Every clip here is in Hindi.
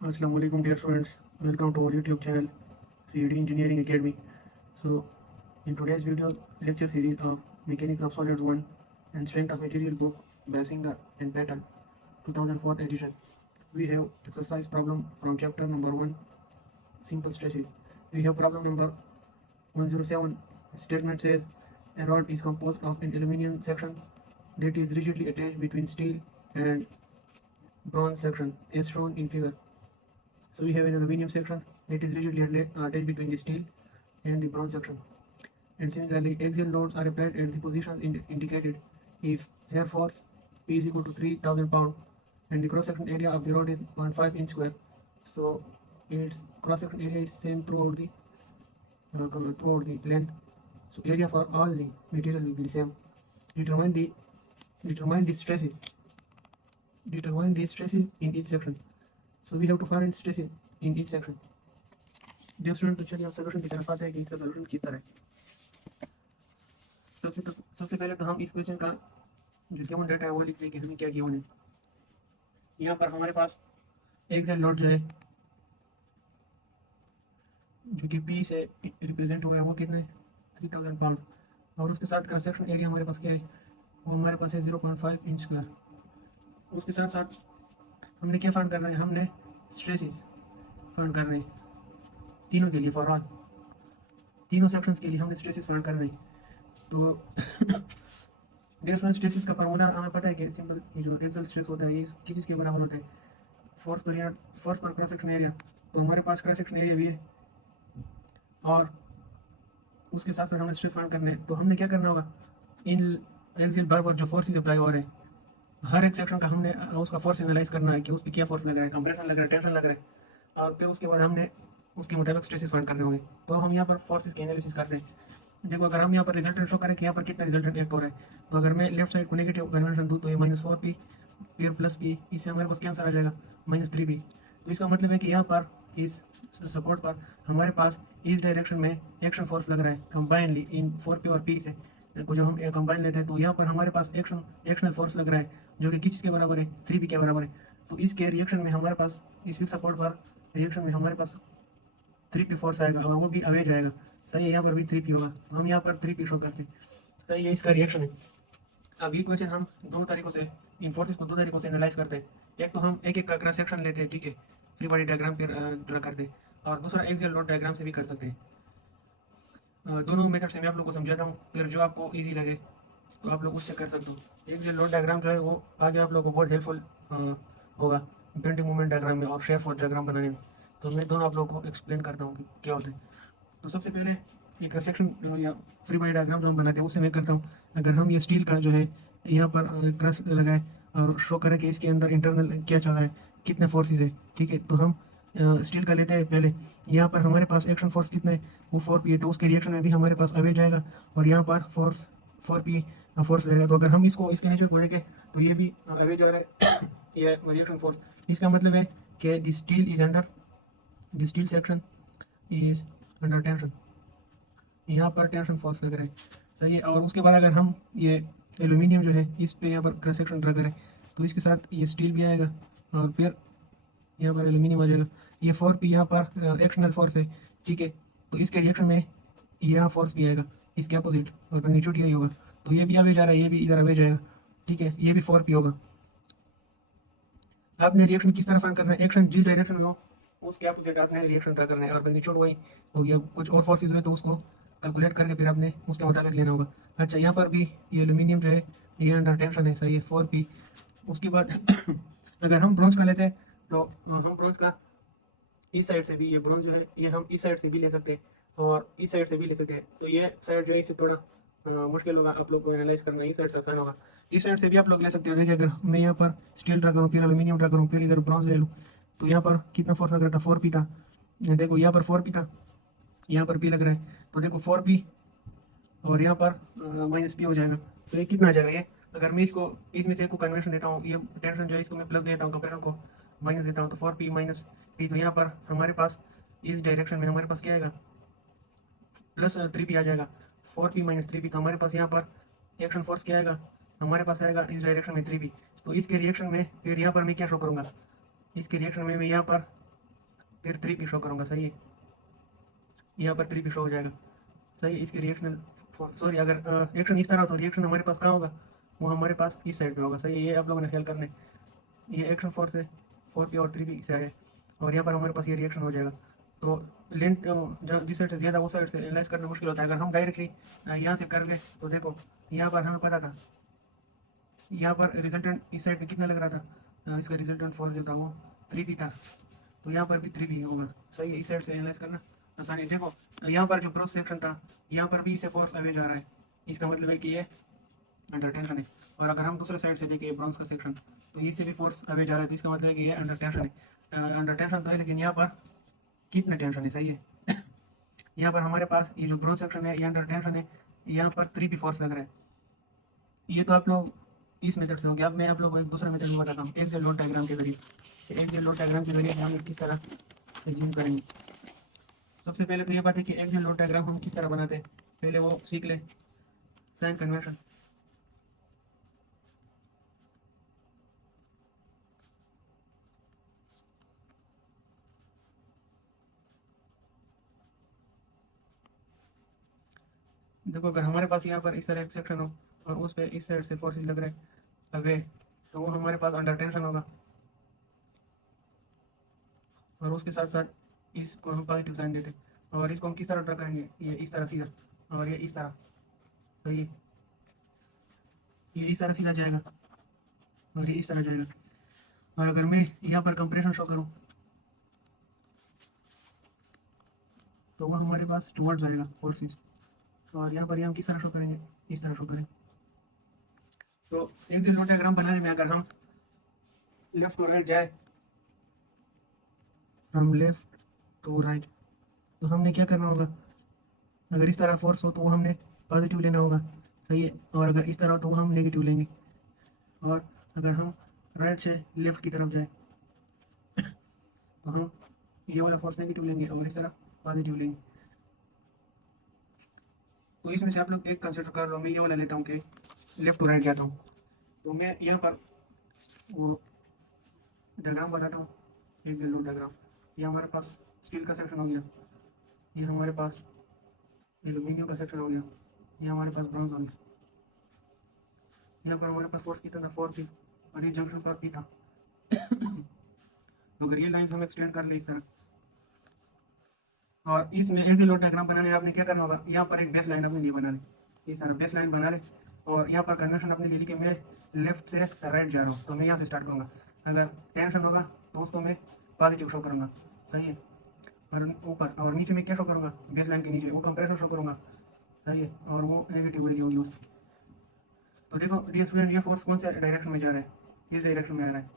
Assalamu alaikum dear students, welcome to our YouTube channel CED Engineering Academy. So in today's video lecture series of Mechanics of Solids 1 and Strength of Material book by Singer and Patel 2004 edition, we have exercise problem from chapter number 1 simple stresses. We have problem number 107. Statement says a rod is composed of an aluminum section that is rigidly attached between steel and bronze section as shown in figure. So we have an aluminum section that is rigidly attached between the steel and the bronze section. And similarly, axial loads are applied at the positions indicated. If air force P is equal to 3000 pound and the cross section area of the rod is 0.5 inch square, so its cross section area is same throughout the length. So area for all the material will be the same. Determine the stresses. Determine the stresses in each section. So we have to find stresses in each section. Dear student, तो चलिए हम सोल्यूशन की तरफ आते हैं कि इसका सोल्यूशन किस तरह है। सबसे पहले तो हम इस क्वेश्चन का जो गिवन डेटा है वो लिख दें कि हमें क्या गिवन है। यहाँ पर हमारे पास एक्सेल लोड जो है जो कि पी से रिप्रेजेंट हुआ है वो कितने 3000 पाउंड, और उसके साथ क्रॉस सेक्शन एरिया हमारे पास क्या है, वो हमारे पास है 0.5 इंच स्क्वायर। उसके साथ साथ हमने क्या फाइंड करना है, हमने स्ट्रेसेस फाइंड करने हैं तीनों के लिए, फॉर ऑल तीनों सेक्शंस के लिए हमने स्ट्रेसेस फाइंड करने हैं। तो डियर फ्रेंड्स, स्ट्रेसेस का फार्मूला हमें पता है कि सिंपल जो एक्सेल स्ट्रेस होता है ये किस चीज़ के बराबर होता है, फोर्स पर यूनिट, फोर्स पर क्रॉस सेक्शन एरिया। तो हमारे पास क्रॉस सेक्शन एरिया भी है और उसके साथ साथ हमें स्ट्रेस फाइंड करने हैं। तो हमने क्या करना होगा, इन एक्सियल बार पर जो फोर्सेस अप्लाई हो रहे हैं हर एक सेक्शन का हमने उसका फोर्स एनालाइज करना है कि उस पर क्या फोर्स लग रहा है, कंप्रेशन लग रहा है, टेंशन लग रहा है, और फिर उसके बाद हमने उसके मुताबिक स्ट्रेसेस फाइंड करने होंगे। तो हम यहाँ पर फोर्सेस की एनालिसिस करते हैं। देखो, अगर हम यहाँ पर रिजल्टेंट शो करें कि यहाँ पर कितना रिजल्टेंट एक्ट हो रहा है, तो अगर मैं लेफ्ट साइड को नेगेटिव कन्वर्जन दूँ तो ये -4p फिर +p, इससे हमारे पास क्या आंसर आ जाएगा -3p। तो इसका मतलब है कि यहाँ पर इस सपोर्ट पर हमारे पास इस डायरेक्शन में एक्शन फोर्स लग रहा है कंबाइनली इन 4p और p से को जो हम कंबाइन लेते हैं, तो यहाँ पर हमारे पास एक्शनल फोर्स लग रहा है जो कि किस के बराबर है, 3p के बराबर है। तो इसके रिएक्शन में हमारे पास इस फिक्स सपोर्ट पर रिएक्शन में हमारे पास 3p फोर्स आएगा और वो भी अवेज आएगा। सही है, यहाँ पर भी 3p होगा, तो हम यहाँ पर 3p शो करते हैं। सही है, इसका रिएक्शन है। अब ये क्वेश्चन हम दोनों तरीकों से इन फोर्सेस को दो तरीकों से एनालाइज करते हैं। एक तो हम एक एक का क्रॉस सेक्शन लेते हैं, ठीक है, फ्री बॉडी डायग्राम पर ड्रा करते हैं, और दूसरा एक्सियल लोड डायग्राम से भी कर सकते हैं। दोनों मेथड से मैं आप लोग को समझाता हूँ, फिर जो आपको ईजी लगे तो आप लोग उससे कर सकते हो। एक्सियल लोड डायग्राम जो है वो आगे आप लोगों को बहुत हेल्पफुल होगा बेंडिंग मोमेंट डायग्राम में और शेप फोर्स डायग्राम बनाने में। तो मैं दोनों आप लोगों को एक्सप्लेन करता हूँ कि क्या होता है। तो सबसे पहले ये क्रॉस सेक्शन या फ्री बॉडी डायग्राम जो हम बनाते हैं उससे मैं करता हूँ। अगर हम ये स्टील का जो है यहाँ पर क्रॉस लगाए और शो करें कि इसके अंदर इंटरनल क्या चल रहा है, कितने फोर्सेस है, ठीक है, तो हम स्टील का लेते हैं पहले। यहाँ पर हमारे पास एक्शन फोर्स कितना है, वो 4p है, तो उसके रिएक्शन में भी हमारे पास अवे जाएगा और यहाँ पर फोर्स 4p फोर्स रहेगा। तो अगर हम इसको इसके नीचे पढ़ेंगे तो ये भी अवे जा रहा है ये रिएक्शन फोर्स। इसका मतलब है कि the steel is under, the steel section is under tension, यहाँ पर टेंशन फोर्स लग रहा है। सही है, और उसके बाद अगर हम ये एल्यूमिनियम जो है इस पे यहाँ पर क्रॉस सेक्शन ड्रा करें तो इसके साथ ये स्टील भी आएगा और फिर यहाँ पर एल्यूमिनियम आ जाएगा। ये 4p यहाँ पर एक्शनल फोर्स है, ठीक है, तो इसके रिएक्शन में यहाँ फोर्स भी आएगा इसके अपोजिट और मैग्नीट्यूड यही होगा। तो ये भी आगे जा रहा है, ये भी इधर आगे जाएगा, ठीक है, ये भी 4p होगा। आपने रिएक्शन किस तरह फाइंड करना है, एक्शन जिस डायरेक्शन में हो उसके अपोजिट आपने रिएक्शन ड्रा करना है, और मैग्नीट्यूड वही हो गया। कुछ और फोर्सेज हुए तो उसको कैलकुलेट करके फिर आपने उसके मुताबिक लेना होगा। अच्छा, यहाँ पर भी ये एल्यूमिनियम जो है ये अंडर टेंशन है, सही है, 4p। उसके बाद अगर हम ब्रॉन्ज का लेते हैं तो हम ब्रॉन्ज का इस साइड से भी, ये ब्रॉन्ज जो है ये हम इस साइड से भी ले सकते हैं और इस साइड से भी ले सकते हैं। तो ये साइड जो है इससे थोड़ा मुश्किल होगा आप लोग को एनालाइज करना, इस साइड से आसान होगा। इस साइड से भी आप लोग ले सकते हो। देखिए, अगर मैं यहाँ पर स्टील ड्रा करूँ, फिर एल्यूमिनियम ड्रा करूँ, फिर इधर ब्रॉन्ज ले लूँ, तो यहाँ पर कितना फोर्स लग रहा था, 4p था। देखो यहाँ पर 4p था, यहाँ पर p लग रहा है, तो देखो 4p और यहाँ पर -p हो जाएगा। तो ये कितना आ जाएगा, ये अगर मैं इसको इसमें से एक को कन्वेंशन देता हूँ, ये टेंशन जो है इसको मैं प्लस देता हूँ, कंपेरेशन को माइनस देता हूँ, तो 4p -p, तो यहाँ पर हमारे पास इस डायरेक्शन में हमारे पास क्या आएगा, +3p आ जाएगा। 4p -3p, तो हमारे पास यहाँ पर एक्शन फोर्स क्या आएगा, हमारे पास आएगा इस डायरेक्शन में 3p। तो इसके रिएक्शन में फिर यहाँ पर मैं क्या शो करूँगा, इसके रिएक्शन में मैं यहाँ पर फिर 3p शो करूँगा, सही है, यहाँ पर 3p शो हो जाएगा, सही है। इसकी रिएक्शन सॉरी, अगर रिएक्शन इस तरह हो तो रिएक्शन हमारे पास कहाँ होगा, वो हमारे पास इस साइड पे होगा, सही है। ये आप लोगों ने ख्याल करना है, ये एक्शन फोर्स है 4p और 3p से है, और यहाँ पर हमारे पास ये रिएक्शन हो जाएगा। तो लेंथ जो जिस साइड से ज़्यादा वो साइड से एनालाइज करना मुश्किल होता है। अगर हम डायरेक्टली यहाँ से कर ले तो देखो यहाँ पर हमें पता था, यहाँ पर रिजल्टेंट इस साइड पे कितना लग रहा था, इसका रिजल्टेंट फोर्स जो था वो 3p था, तो यहाँ पर भी 3p होगा, सही है। इस साइड से एनालाइज करना आसानी। देखो यहाँ पर जो क्रॉस सेक्शन था, यहाँ पर भी इससे फोर्स अवे जा रहा है, इसका मतलब है कि ये अंडर टेंशन है। और अगर हम दूसरे साइड से देखें ब्रॉन्ज का सेक्शन, तो इससे भी फोर्स अवे जा रहा है, तो इसका मतलब है कि ये अंडर टेंशन है। अंडर टेंशन तो है, लेकिन यहाँ पर कितना टेंशन है, सही है। यहाँ पर हमारे पास ये जो ब्रॉन्ज सेक्शन है ये अंडर टेंशन है, यहाँ पर 3p फोर्स लग रहा है। ये तो आप लोग इस मेथड से होंगे। अब मैं आप लोगों को एक दूसरा मेथड बताता हूँ, एक्सेल लोड डायग्राम के जरिए। एक्सेल लोड डायग्राम के जरिए हम किस तरह रिज्यूम करेंगे। सबसे पहले तो ये बात है कि एक्सेल लोड डायग्राम हम किस तरह बनाते हैं, पहले वो सीख लें, साइन कन्वर्शन। देखो अगर हमारे पास यहाँ पर इस तरह एक सेक्शन हो और उस पर इस साइड से फोर्सेस लग रहे हैं अवे, तो वो हमारे पास अंडर टेंशन होगा, और उसके साथ साथ इसको हम पॉजिटिव साइन देते हैं। और इसको हम किस तरह ड्रा करेंगे, ये इस तरह सीधा, और ये इस तरह, तो ये इस तरह सीधा जाएगा और ये इस तरह जाएगा। और अगर मैं यहाँ पर कंप्रेशन शो करूँ तो वो हमारे पास टुवर्ड्स आएगा फोर्सेस, और यहाँ पर हम किस तरह शो करेंगे, इस तरह शो करेंगे। तो एक्सियल लोड डायग्राम बनाने में अगर हम लेफ्ट टू राइट जाए, फ्रॉम लेफ्ट टू राइट, तो हमने क्या करना होगा, अगर इस तरह फोर्स हो तो वो हमने पॉजिटिव लेना होगा, सही है। और अगर इस तरह हो तो वो हम नेगेटिव लेंगे। और अगर हम राइट से लेफ्ट की तरफ जाए तो हम ये वाला फोर्स नेगेटिव लेंगे और इस तरह पॉजिटिव लेंगे। तो इसमें से आप लोग एक कंसिडर कर लो, मैं ये वाला लेता हूँ कि लेफ्ट टू राइट जाता हूँ। तो मैं यहाँ पर वो डायग्राम बताता हूँ, एक लोड डायग्राम। ये हमारे पास स्टील का सेक्शन हो गया, ये हमारे पास एल्यूमिनियम का सेक्शन हो गया, ये हमारे पास ब्रॉन्ज हो गया। यहाँ पर हमारे पास फोर्स कितना था, 4p, और ये जंक्शन पर p था। तो अगर ये लाइन्स हम एक्सटेंड कर ले इस तरह, और इसमें ऐसे लोड डायग्राम बनाने आपने क्या करना होगा, यहाँ पर एक बेस लाइन अपने लिए बना ले, ये सारा बेस लाइन बना ले। और यहाँ पर कन्वर्शन अपने लिए कि मैं लेफ्ट से राइट जा रहा हूँ, तो मैं यहाँ से स्टार्ट करूँगा। अगर टेंशन होगा तो उसको मैं पॉजिटिव शो करूँगा, सही है। और ऊपर और नीचे में क्या शो करूँगा, बेस लाइन के नीचे वो कंप्रेशन शो करूँगा, सही है। और वो नेगेटिव वैल्यू होगी उसकी। तो देखो डियर स्टूडेंट, ये फोर्स कौन से डायरेक्शन में जा रहा है, इस डायरेक्शन में आ रहा है।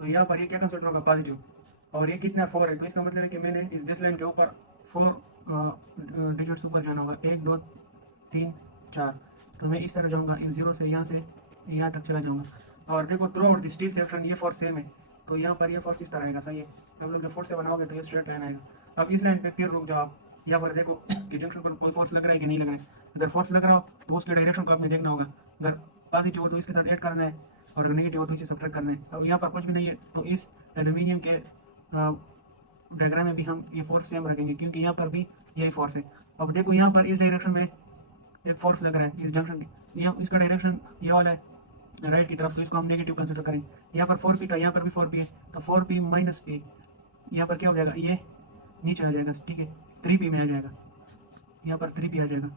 तो यहाँ पर ये क्या कंसिडर होगा, पॉजिटिव। और ये कितना 4 है, तो इसका मतलब है कि मैंने इस बेस लाइन के ऊपर 4 डिजिट्स ऊपर जाना होगा, 1 2 3 4। तो मैं इस तरह जाऊँगा, इस जीरो से यहाँ तक चला जाऊँगा। और देखो through out the steel section ये फोर्स सेम है, तो यहाँ पर ये फोर्स इस तरह आएगा, सही है। हम लोग जब फोर्स से बनाओगे तो ये स्ट्रेट लाइन आएगा। अब इस लाइन पे फिर रुक जाओ आप, यहाँ पर देखो कि जंक्शन पर कोई फोर्स लग रहा है कि नहीं लग रहा है। अगर फोर्स लग रहा हो तो उसके डायरेक्शन को आपने देखना होगा, अगर पॉजिटिव हो तो इसके साथ ऐड करना है, और अगर नेगेटिव हो तो इसे सब्ट्रैक्ट करना है। अब यहाँ पर कुछ भी नहीं है, तो इस एल्यूमिनियम के डायग्राम में भी हम ये फोर्स सेम रखेंगे, क्योंकि यहाँ पर भी यही फोर्स है। अब देखो यहाँ पर इस डायरेक्शन में एक फोर्स लग रहा है इस जंक्शन के, यहाँ इसका डायरेक्शन ये वाला है राइट की तरफ, तो इसको हम नेगेटिव कंसिडर करेंगे। यहाँ पर 4p था, यहाँ पर भी 4p है, तो 4p माइनस p, यहाँ पर क्या हो जाएगा, ये नीचे आ जाएगा, ठीक है, 3p में आ जाएगा, यहाँ पर 3p आ जाएगा,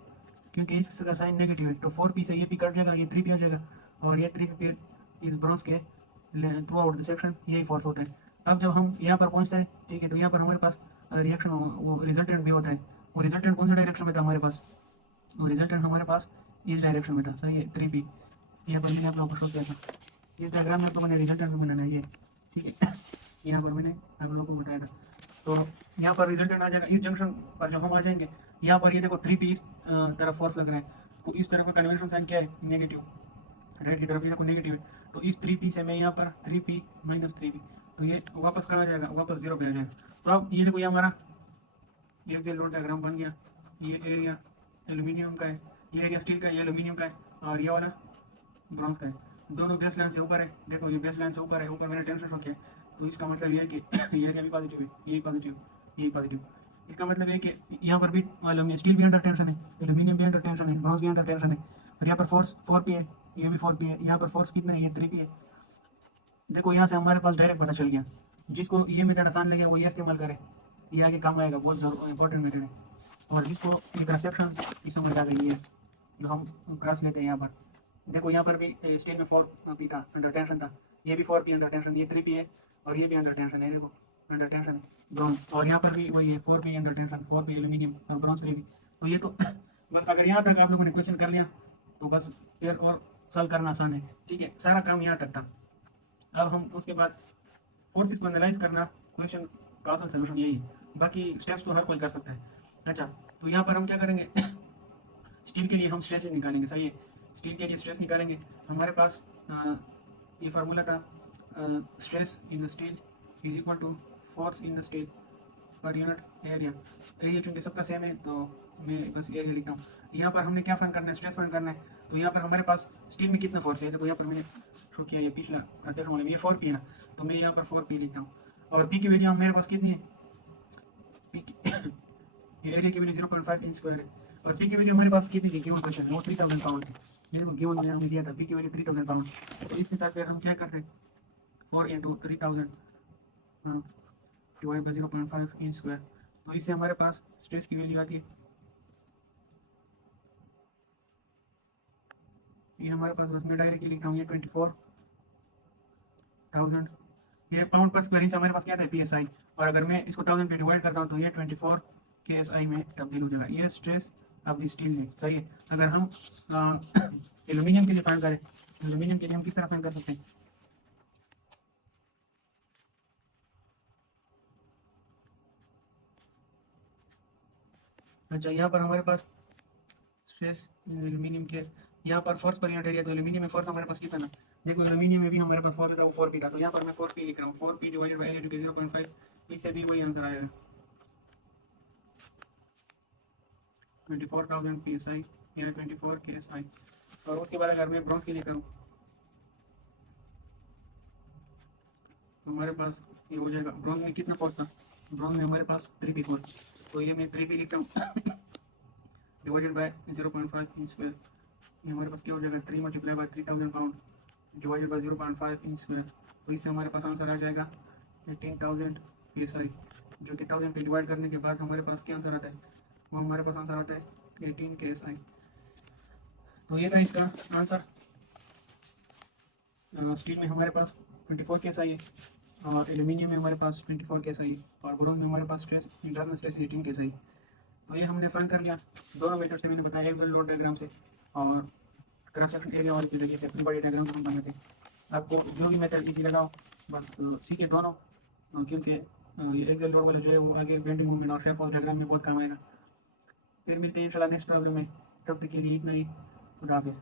क्योंकि इसका साइन नेगेटिव है। तो 4p से ये p कट जाएगा, ये 3p आ जाएगा, और ये 3p पे इस ब्रॉन्ज के थ्रू आउट द सेक्शन यही फोर्स होता है। अब जब हम यहाँ पर पहुँचते हैं, ठीक है, तो यहाँ पर हमारे पास रिएक्शन वो रिजल्टेंट भी होता है। वो रिजल्टेंट कौन सा डायरेक्शन में था हमारे पास, वो रिजल्टेंट हमारे पास इस डायरेक्शन में था, सही है, 3p। यहाँ पर मैंने आप लोगों को शो किया था, इस डायग्राम में तो मैंने रिजल्टेंट में बनाना है ये, ठीक है। यहाँ पर मैंने आप लोगों को बताया था। तो यहाँ पर रिजल्टेंट आ जाएगा, इस जंक्शन पर जब हम आ जाएंगे, यहाँ पर ये देखो 3p इस तरफ फोर्स लग रहा है, तो इस तरफ का कन्वेंशन साइन क्या है, नेगेटिव, राइट की तरफ ये देखो नेगेटिव है। तो इस 3p से मैं यहाँ पर 3p माइनस 3p, तो ये वापस कहाँ आ जाएगा, वापस जीरो पे आ जाएगा। तो अब ये देखो ये हमारा ये लोड डायग्राम बन गया। ये एरिया एल्यूमिनियम का है, ये एरिया स्टील का है, ये एल्यूमिनियम का है, और ये वाला ब्रॉन्ज का है। दोनों बेस लाइन से ऊपर है, देखो ये बेस लाइन से ऊपर है, ऊपर मैंने टेंशन रखा है, तो इसका मतलब ये है कि ये एरिया भी पॉजिटिव है, ये पॉजिटिव, ये पॉजिटिव। इसका मतलब ये है कि यहाँ पर भी मालूम है स्टील भी अंडर टेंशन है, एल्यूमिनियम भी अंडर टेंशन है, ब्रॉन्ज भी अंडर टेंशन है, और यहाँ पर फोर्स 4 पी है, ये भी 4 पी है, यहाँ पर फोर्स कितना है, ये 3 पी है। देखो यहाँ से हमारे पास डायरेक्ट पता चल गया, जिसको ये मेथड आसान लगे वो ये इस्तेमाल करे, ये आगे काम आएगा, बहुत जरूर इंपॉर्टेंट मेथड है। और जिसको इंटरसेप्शन की समझ आ गई है, जो हम क्रॉस लेते हैं यहाँ पर, देखो यहाँ पर भी स्टील में 4 पी था, अंडर टेंशन था, ये भी 4 पी अंडर टेंशन, ये 3 पी है, और ये भी अंडर टेंशन है, देखो अंडर टेंशन है ब्रॉन्ज, और यहाँ पर भी वही है 4 P under tension, 4 P aluminium और ब्रॉन्ज भी। तो ये तो बस अगर यहाँ तक आप लोगों ने क्वेश्चन कर लिया तो बस फिर और सॉल्व करना आसान है, ठीक है, सारा काम यहाँ तक था। अब हम उसके बाद फोर्सेस को एनालाइज करना, क्वेश्चन का आसान सोल्यूशन यही है, बाकी स्टेप्स तो हर कोई कर सकता है। अच्छा, तो यहाँ पर हम क्या करेंगे स्टील के लिए हम स्ट्रेस निकालेंगे, सही है, स्टील के लिए स्ट्रेस निकालेंगे। हमारे पास ये फार्मूला था, stress in the steel is equal to force in the steel per unit area. Area चूंकि सबका सेम है तो मैं बस एरिया लिखता हूँ। यहाँ पर हमने क्या फाइंड करना है, स्ट्रेस फाइंड करना है। तो यहाँ पर हमारे पास स्टील में कितना फोर्स है, देखो यहाँ पर मैंने शो किया, ये पिछला कंसेप्ट वाले में ये 4 पी है ना, तो मैं यहाँ पर 4 पी लिखता हूँ। और पी की वैल्यू मेरे पास कितनी है, पी की ये एरिया की वैल्यू 0.5 इंच स्क्वायर है, और पी की वैल्यू हमारे पास कितनी थी, गिवन क्वेश्चन है वो 3000 पाउंड है, गिवन में हमने दिया था पी की वैल्यू 3000 पाउंड। तो इसके साथ फिर हम क्या करते हैं, 4 into 3000 divide by 0.5 inch square. तो इससे हमारे पास स्ट्रेस की वैल्यू आती है, ये हमारे पास बस मैं डायरेक्टली लिखता हूँ, ये 24,000, ये पाउंड पर स्क्वायर इंच हमारे पास क्या था, PSI, और अगर मैं इसको 1000 पे डिवाइड करता हूँ तो ये 24 KSI में तब्दील हो जाएगा। ये स्ट्रेस ऑफ द स्टील है, सही है। अगर हम एल्यूमिनियम के लिए फाइंड करें, एल्यूमिनियम के लिए हम किस तरह फाइंड कर सकते हैं, अच्छा यहाँ पर हमारे पास स्ट्रेस एल्यूमिनियम के, यहाँ पर फोर्स पर यूनिट एरिया, तो एल्यूमिनियम में फोर्स हमारे पास कितना था, देखो एल्यूमिनियम में भी हमारे पास फोर्स था, वो 4 पी था, तो यहाँ पर मैं 4 पी लिख रहा हूँ, 4 पी डिवाइडेड बाई एरिया 0.5, इससे भी वही आंसर आएगा 24,000 PSI या 24 KSI। और उसके बाद अगर मैं ब्रॉन्ज के लिए करूँ तो हमारे पास ये हो जाएगा, ब्रॉन्ज में कितना फोर्स था, ब्रॉन्ज में हमारे पास 3 पी फोर्स, तो ये मैं 3 पी लिखता हूँ डिवाइडेड बाय 0.5 इंच स्क्वायर, ये हमारे पास क्या हो जाएगा, 3 multiply by 3000 pound divided by 0.5 inch square. तो इससे हमारे पास आंसर आ जाएगा 18,000 PSI, जो कि 1000 पे डिवाइड करने के बाद हमारे पास क्या आंसर आता है, वो हमारे पास आंसर आता है 18 KSI। तो ये था इसका आंसर। स्टील में हमारे पास 24 KSI है, और एल्यूमिनियम में हमारे पास 24 KSI है, और ब्रोंज में हमारे पास स्ट्रेस इंटरनल स्ट्रेस 18 KSI। तो ये हमने फाइंड कर लिया दोनों मेथड से, मैंने बताया एक्सल लोड डायग्राम से और क्रॉस सेक्शन एरिया वाले के जरिए से अपनी बॉडी डायग्राम को हम बनाते हैं। आपको जो भी मेथड इजी लगाओ बस सीखे दोनों, क्योंकि ये एक्सल लोड वाला जो है वो आगे बेंडिंग मूवमेंट और शेप ऑफ डायग्राम में बहुत काम आएगा। फिर मिलते हैं इंशाल्लाह नेक्स्ट प्रॉब्लम में, तब तक के लिए इतना ही, खुदा हाफिज़।